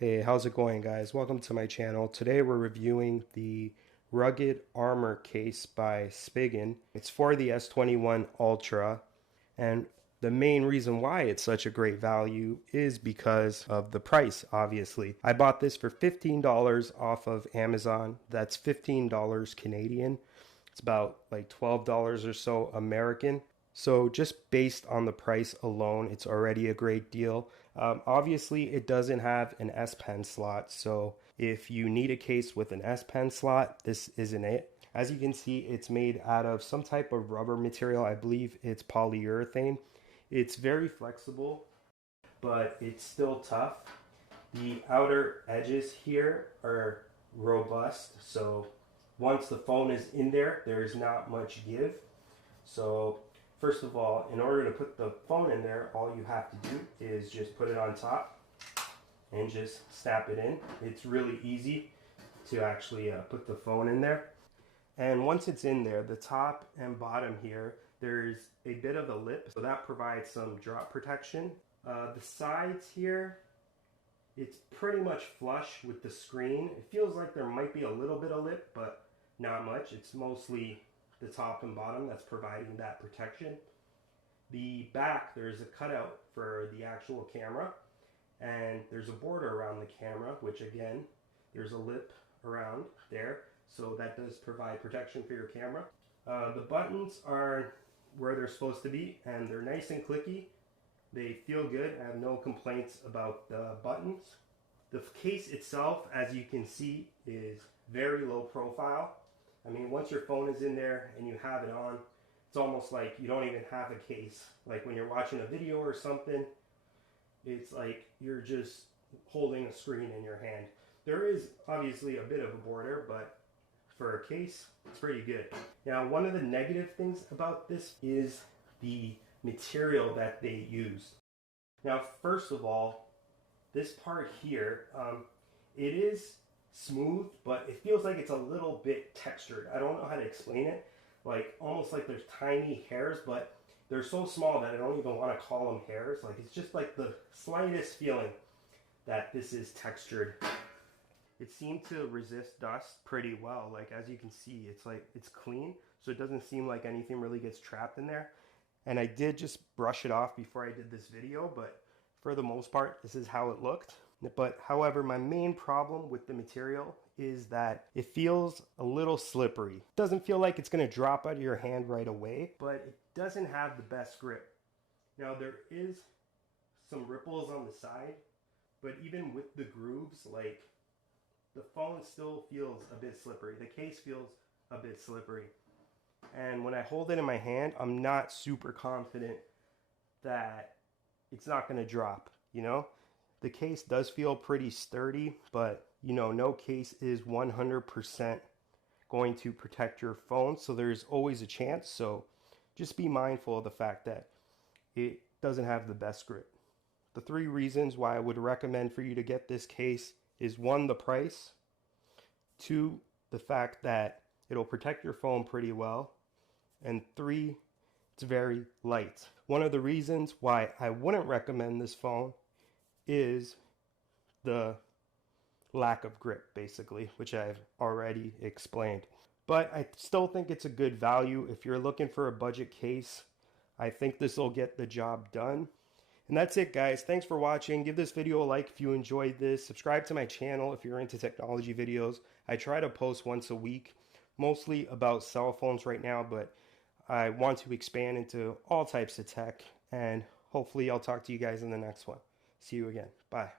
Hey, how's it going, guys? Welcome to my channel. Today we're reviewing the Rugged Armor Case by Spigen. It's for the S21 Ultra, and the main reason why it's such a great value is because of the price, obviously. I bought this for $15 off of Amazon. That's $15 Canadian. It's about like $12 or so American. So just based on the price alone, it's already a great deal. Obviously, it doesn't have an S Pen slot, so if you need a case with an S Pen slot, this isn't it. As you can see, it's made out of some type of rubber material. I believe it's polyurethane. It's very flexible, but it's still tough. The outer edges here are robust, so once the phone is in there, there's not much give. So first of all, in order to put the phone in there, all you have to do is just put it on top and just snap it in. It's really easy to actually put the phone in there. And once it's in there, the top and bottom here, there's a bit of a lip, so that provides some drop protection. The sides here, it's pretty much flush with the screen. It feels like there might be a little bit of lip, but not much. It's mostly the top and bottom that's providing that protection. The back, there's a cutout for the actual camera, and there's a border around the camera, which again, there's a lip around there, so that does provide protection for your camera. The buttons are where they're supposed to be, and they're nice and clicky. They feel good. I have no complaints about the buttons. The case itself, as you can see, is very low profile. I mean, once your phone is in there and you have it on, it's almost like you don't even have a case. Like when you're watching a video or something, it's like you're just holding a screen in your hand. There is obviously a bit of a border, but for a case, it's pretty good. Now, one of the negative things about this is the material that they use. Now, first of all, this part here, it is smooth, but it feels like it's a little bit textured. I don't know how to explain it. Like almost like there's tiny hairs, but they're so small that I don't even want to call them hairs. Like it's just like the slightest feeling that this is textured. It seemed to resist dust pretty well. Like as you can see, it's like it's clean, so it doesn't seem like anything really gets trapped in there. And I did just brush it off before I did this video, but for the most part, this is how it looked. But however, my main problem with the material is that it feels a little slippery. It doesn't feel like it's going to drop out of your hand right away, but it doesn't have the best grip. Now there is some ripples on the side, but even with the grooves, like the phone still feels a bit slippery. The case feels a bit slippery. And when I hold it in my hand, I'm not super confident that it's not going to drop, you know? The case does feel pretty sturdy, but you know, no case is 100% going to protect your phone, so there's always a chance. So just be mindful of the fact that it doesn't have the best grip. The three reasons why I would recommend for you to get this case is: one, the price; two, the fact that it'll protect your phone pretty well; and three, it's very light. One of the reasons why I wouldn't recommend this phone is the lack of grip, basically, which I've already explained. But I still think it's a good value if you're looking for a budget case. I think this will get the job done. And that's it, guys. Thanks for watching. Give this video a like if you enjoyed this. Subscribe to my channel if you're into technology videos. I try to post once a week, mostly about cell phones right now, but I want to expand into all types of tech, and hopefully I'll talk to you guys in the next one. See you again. Bye.